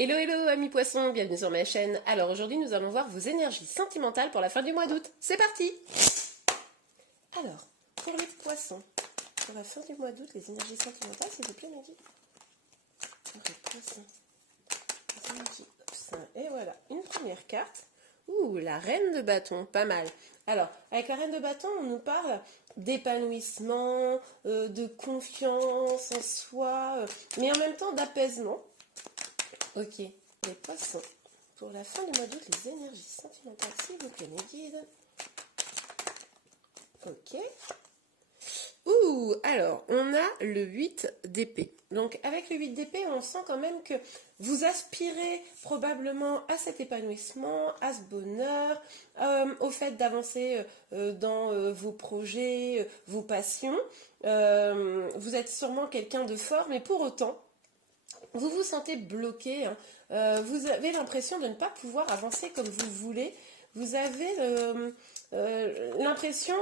Hello hello amis poissons, bienvenue sur ma chaîne. Alors aujourd'hui nous allons voir vos énergies sentimentales pour la fin du mois d'août. C'est parti! Alors, pour les poissons, pour la fin du mois d'août, les énergies sentimentales, s'il vous plaît Nadine. Pour les poissons, les énergies, et voilà, une première carte. Ouh, la reine de bâton, pas mal. Alors, avec la reine de bâton, on nous parle d'épanouissement, de confiance en soi, mais en même temps d'apaisement. Ok, les poissons. Pour la fin du mois d'août, les énergies sentimentales, s'il vous plaît, mes guides. Ok. Ouh, alors, on a le 8 d'épée. Donc, avec le 8 d'épée, on sent quand même que vous aspirez probablement à cet épanouissement, à ce bonheur, au fait d'avancer dans vos projets, vos passions. Vous êtes sûrement quelqu'un de fort, mais pour autant, vous vous sentez bloqué, hein. Vous avez l'impression de ne pas pouvoir avancer comme vous voulez. Vous avez l'impression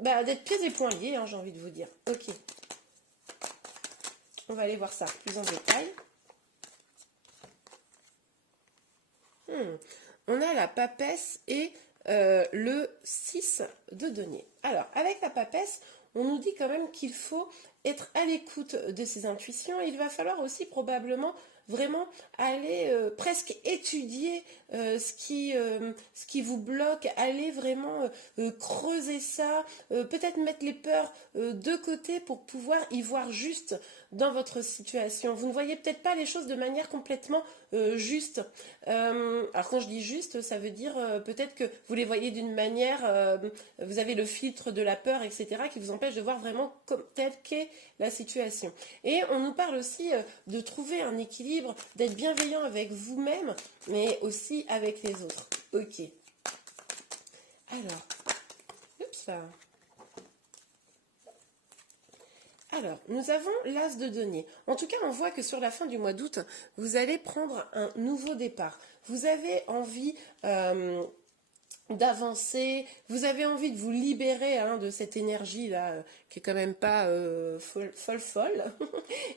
d'être pieds et poings liés, hein, j'ai envie de vous dire. Ok. On va aller voir ça plus en détail. On a la papesse et le 6 de denier. Alors, avec la papesse, on nous dit quand même qu'il faut être à l'écoute de ses intuitions. Il va falloir aussi probablement vraiment aller presque étudier ce qui vous bloque, aller vraiment creuser ça, peut-être mettre les peurs de côté pour pouvoir y voir juste dans votre situation. Vous ne voyez peut-être pas les choses de manière complètement juste. Alors quand je dis juste, ça veut dire peut-être que vous les voyez d'une manière, vous avez le filtre de la peur, etc., qui vous empêche de voir vraiment telle qu'est la situation. Et on nous parle aussi de trouver un équilibre, d'être bienveillant avec vous-même, mais aussi avec les autres. Ok. Alors, oups là. Alors, nous avons l'as de denier. En tout cas, on voit que sur la fin du mois d'août, vous allez prendre un nouveau départ. Vous avez envie d'avancer, vous avez envie de vous libérer de cette énergie-là, qui est quand même pas folle.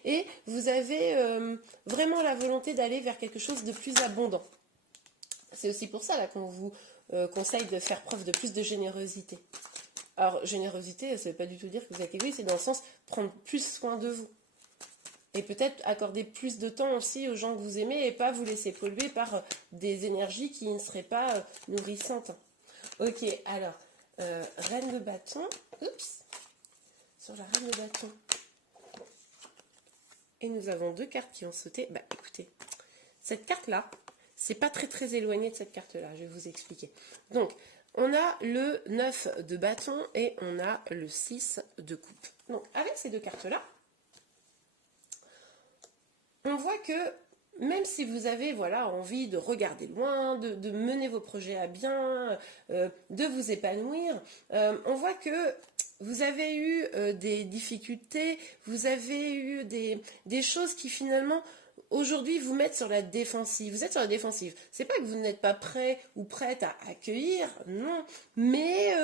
Et vous avez vraiment la volonté d'aller vers quelque chose de plus abondant. C'est aussi pour ça là qu'on vous conseille de faire preuve de plus de générosité. Alors, générosité, ça ne veut pas du tout dire que vous êtes égoïste, c'est dans le sens prendre plus soin de vous. Et peut-être accorder plus de temps aussi aux gens que vous aimez et pas vous laisser polluer par des énergies qui ne seraient pas nourrissantes. Ok, alors, reine de bâton. Oups. Sur la reine de bâton. Et nous avons deux cartes qui ont sauté. Bah écoutez, cette carte-là, c'est pas très éloigné de cette carte-là, je vais vous expliquer. Donc, on a le 9 de bâton et on a le 6 de coupe. Donc, avec ces deux cartes-là, on voit que même si vous avez envie de regarder loin, de mener vos projets à bien, de vous épanouir, on voit que vous avez eu des difficultés, vous avez eu des choses qui finalement aujourd'hui vous mettent sur la défensive. Vous êtes sur la défensive. C'est pas que vous n'êtes pas prêt ou prête à accueillir, non, mais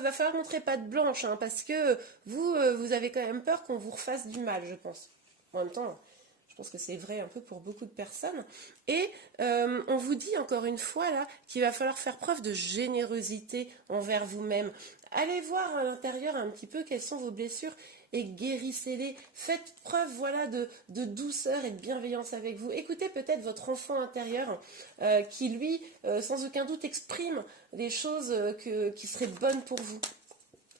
va falloir montrer patte blanche, hein, parce que vous avez quand même peur qu'on vous refasse du mal, je pense. En même temps, je pense que c'est vrai un peu pour beaucoup de personnes. Et on vous dit encore une fois là qu'il va falloir faire preuve de générosité envers vous-même. Allez voir à l'intérieur un petit peu quelles sont vos blessures et guérissez-les. Faites preuve de douceur et de bienveillance avec vous. Écoutez peut-être votre enfant intérieur qui lui, sans aucun doute, exprime les choses qui seraient bonnes pour vous.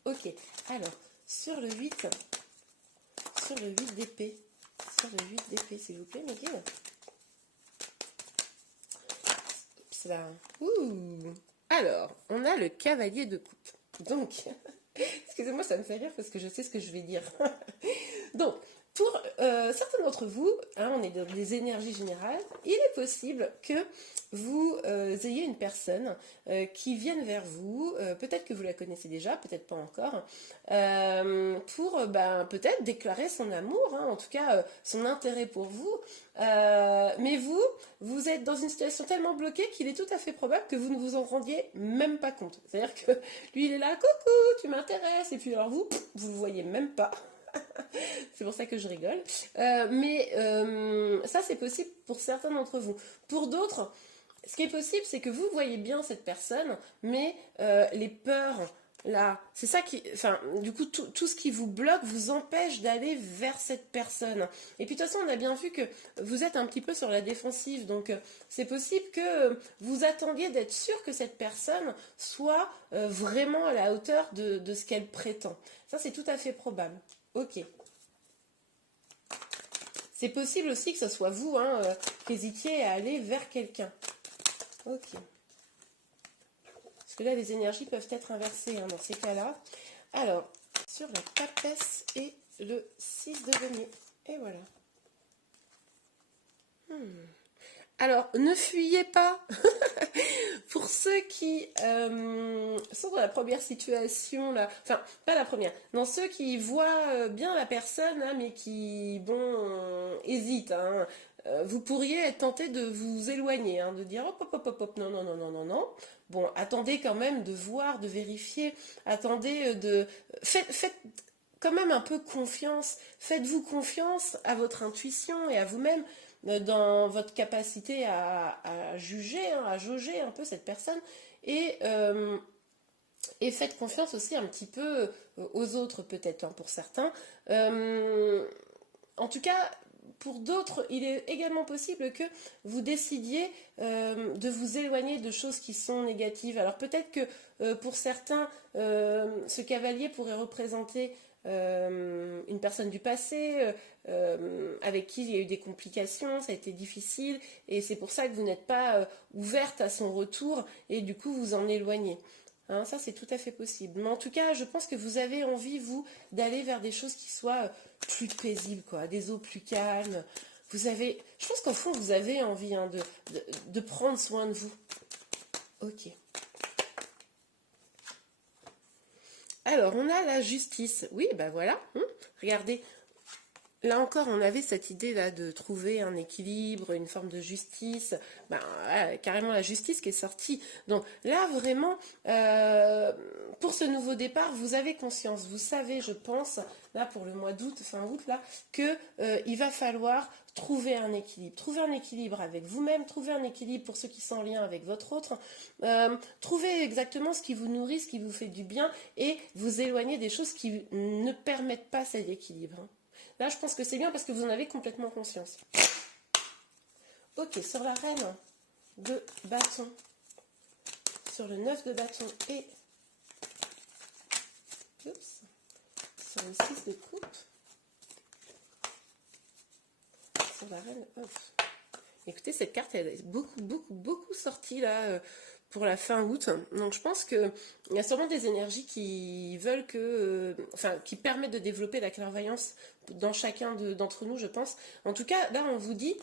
Ok, alors, sur le 8 d'épée. Sur le 8 d'épée, s'il vous plaît, mes guides. Oups là. Ouh. Alors, on a le cavalier de coupe. Donc, excusez-moi, ça me fait rire parce que je sais ce que je vais dire. Donc, pour certains d'entre vous, on est dans les énergies générales, il est possible que vous ayez une personne qui vienne vers vous, peut-être que vous la connaissez déjà, peut-être pas encore, pour peut-être déclarer son amour, en tout cas son intérêt pour vous. Mais vous êtes dans une situation tellement bloquée qu'il est tout à fait probable que vous ne vous en rendiez même pas compte. C'est-à-dire que lui, il est là, coucou, tu m'intéresses, et puis alors vous ne voyez même pas. C'est pour ça que je rigole. Ça, c'est possible pour certains d'entre vous. Pour d'autres, ce qui est possible, c'est que vous voyez bien cette personne, mais les peurs, là, c'est ça qui... Enfin, du coup, tout ce qui vous bloque vous empêche d'aller vers cette personne. Et puis, de toute façon, on a bien vu que vous êtes un petit peu sur la défensive. Donc, c'est possible que vous attendiez d'être sûr que cette personne soit vraiment à la hauteur de ce qu'elle prétend. Ça, c'est tout à fait probable. Ok. C'est possible aussi que ce soit vous, hein, qui hésitiez à aller vers quelqu'un. Ok. Parce que là, les énergies peuvent être inversées hein, dans ces cas-là. Alors, sur la papesse et le 6 de denier. Et voilà. Alors, ne fuyez pas. Pour ceux qui sont dans la première situation, là, enfin, pas la première, dans ceux qui voient bien la personne, hein, mais qui, bon, hésitent, hein, vous pourriez être tenté de vous éloigner, hein, de dire hop, hop, hop, hop, hop, non, non, non, non, non, non. Bon, attendez quand même de voir, de vérifier, attendez de... Faites quand même un peu confiance, faites-vous confiance à votre intuition et à vous-même dans votre capacité à juger, hein, à jauger un peu cette personne et faites confiance aussi un petit peu aux autres peut-être hein, pour certains. En tout cas, pour d'autres, il est également possible que vous décidiez de vous éloigner de choses qui sont négatives. Alors peut-être que pour certains, ce cavalier pourrait représenter une personne du passé avec qui il y a eu des complications, ça a été difficile et c'est pour ça que vous n'êtes pas ouverte à son retour et du coup vous en éloignez. Hein, ça c'est tout à fait possible. Mais en tout cas, je pense que vous avez envie, vous, d'aller vers des choses qui soient plus paisibles, quoi, des eaux plus calmes. Je pense qu'au fond, vous avez envie hein, de prendre soin de vous. Ok. Alors, on a la justice. Oui, ben voilà. Regardez. Là encore, on avait cette idée là de trouver un équilibre, une forme de justice. Ben, voilà, carrément la justice qui est sortie. Donc là, vraiment, pour ce nouveau départ, vous avez conscience. Vous savez, je pense, là pour le mois d'août, fin août, là, que il va falloir trouver un équilibre. Trouver un équilibre avec vous-même, trouver un équilibre pour ceux qui sont en lien avec votre autre. Trouver exactement ce qui vous nourrit, ce qui vous fait du bien et vous éloigner des choses qui ne permettent pas cet équilibre. Là, je pense que c'est bien parce que vous en avez complètement conscience. Ok, sur la reine de bâton, sur le 9 de bâton et sur le 6 de coupe, sur la reine, hop. Écoutez, cette carte, elle est beaucoup sortie là pour la fin août. Donc je pense qu'il y a sûrement des énergies qui veulent qui permettent de développer la clairvoyance dans chacun d'entre nous, je pense. En tout cas, là, on vous dit,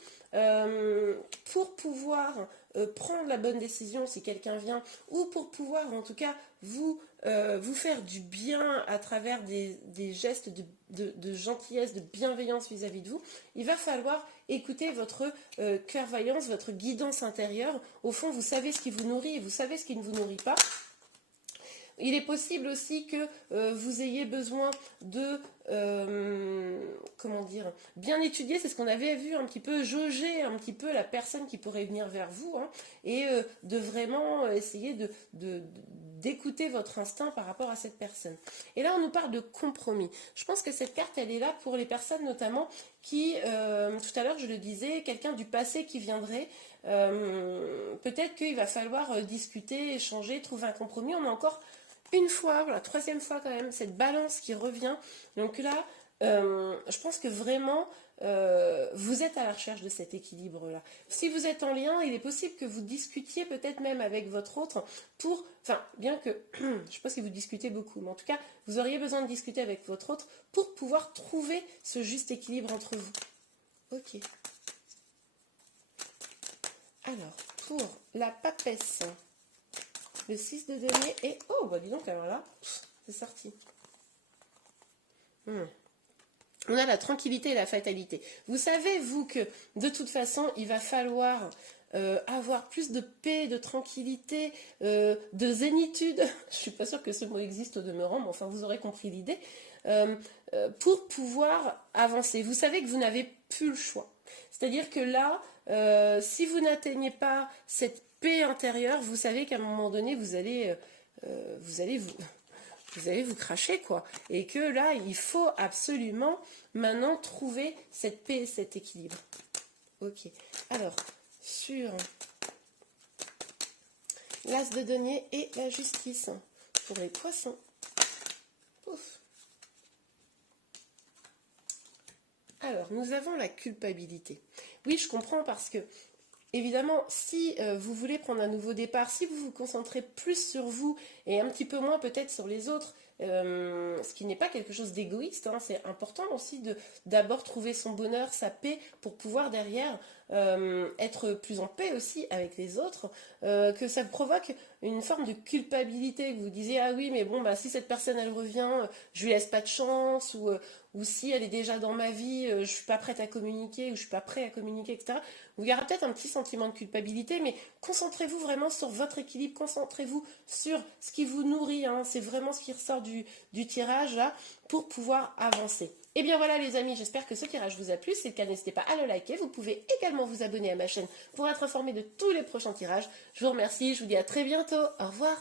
pour pouvoir prendre la bonne décision si quelqu'un vient, ou pour pouvoir, en tout cas, vous faire du bien à travers des gestes de gentillesse, de bienveillance vis-à-vis de vous, il va falloir écouter votre clairvoyance, votre guidance intérieure. Au fond, vous savez ce qui vous nourrit et vous savez ce qui ne vous nourrit pas. Il est possible aussi que vous ayez besoin de, comment dire, bien étudier, c'est ce qu'on avait vu un petit peu, jauger un petit peu la personne qui pourrait venir vers vous, hein, et de vraiment essayer d'écouter votre instinct par rapport à cette personne. Et là, on nous parle de compromis. Je pense que cette carte, elle est là pour les personnes notamment qui, tout à l'heure, je le disais, quelqu'un du passé qui viendrait, peut-être qu'il va falloir discuter, échanger, trouver un compromis. On a encore une fois, la troisième fois quand même, cette balance qui revient. Donc là, je pense que vraiment, vous êtes à la recherche de cet équilibre-là. Si vous êtes en lien, il est possible que vous discutiez peut-être même avec votre autre pour, enfin, bien que, je ne sais pas si vous discutez beaucoup, mais en tout cas, vous auriez besoin de discuter avec votre autre pour pouvoir trouver ce juste équilibre entre vous. Ok. Alors, pour la papesse, le 6 de denier et... Oh, bah dis donc, alors là, c'est sorti. On a la tranquillité et la fatalité. Vous savez, vous, que de toute façon, il va falloir avoir plus de paix, de tranquillité, de zénitude. Je suis pas sûre que ce mot existe au demeurant, mais enfin vous aurez compris l'idée. Pour pouvoir avancer. Vous savez que vous n'avez plus le choix. C'est-à-dire que là, si vous n'atteignez pas cette paix intérieure, vous savez qu'à un moment donné, vous allez vous cracher, quoi. Et que là, il faut absolument maintenant trouver cette paix et cet équilibre. Ok. Alors, sur l'as de denier et la justice pour les poissons. Pouf. Alors, nous avons la culpabilité. Oui, je comprends parce que, évidemment, si vous voulez prendre un nouveau départ, si vous vous concentrez plus sur vous et un petit peu moins peut-être sur les autres, ce qui n'est pas quelque chose d'égoïste, hein, c'est important aussi de d'abord trouver son bonheur, sa paix, pour pouvoir derrière être plus en paix aussi avec les autres, que ça provoque une forme de culpabilité, que vous disiez ah oui mais bon bah si cette personne elle revient, je lui laisse pas de chance, ou si elle est déjà dans ma vie, je suis pas prête à communiquer, ou je suis pas prêt à communiquer, etc. Il y aura peut-être un petit sentiment de culpabilité, mais concentrez-vous vraiment sur votre équilibre, concentrez-vous sur ce qui vous nourrit, hein. C'est vraiment ce qui ressort du tirage là, pour pouvoir avancer. Et bien voilà les amis, j'espère que ce tirage vous a plu. Si c'est le cas, n'hésitez pas à le liker. Vous pouvez également vous abonner à ma chaîne pour être informé de tous les prochains tirages. Je vous remercie, je vous dis à très bientôt. Au revoir.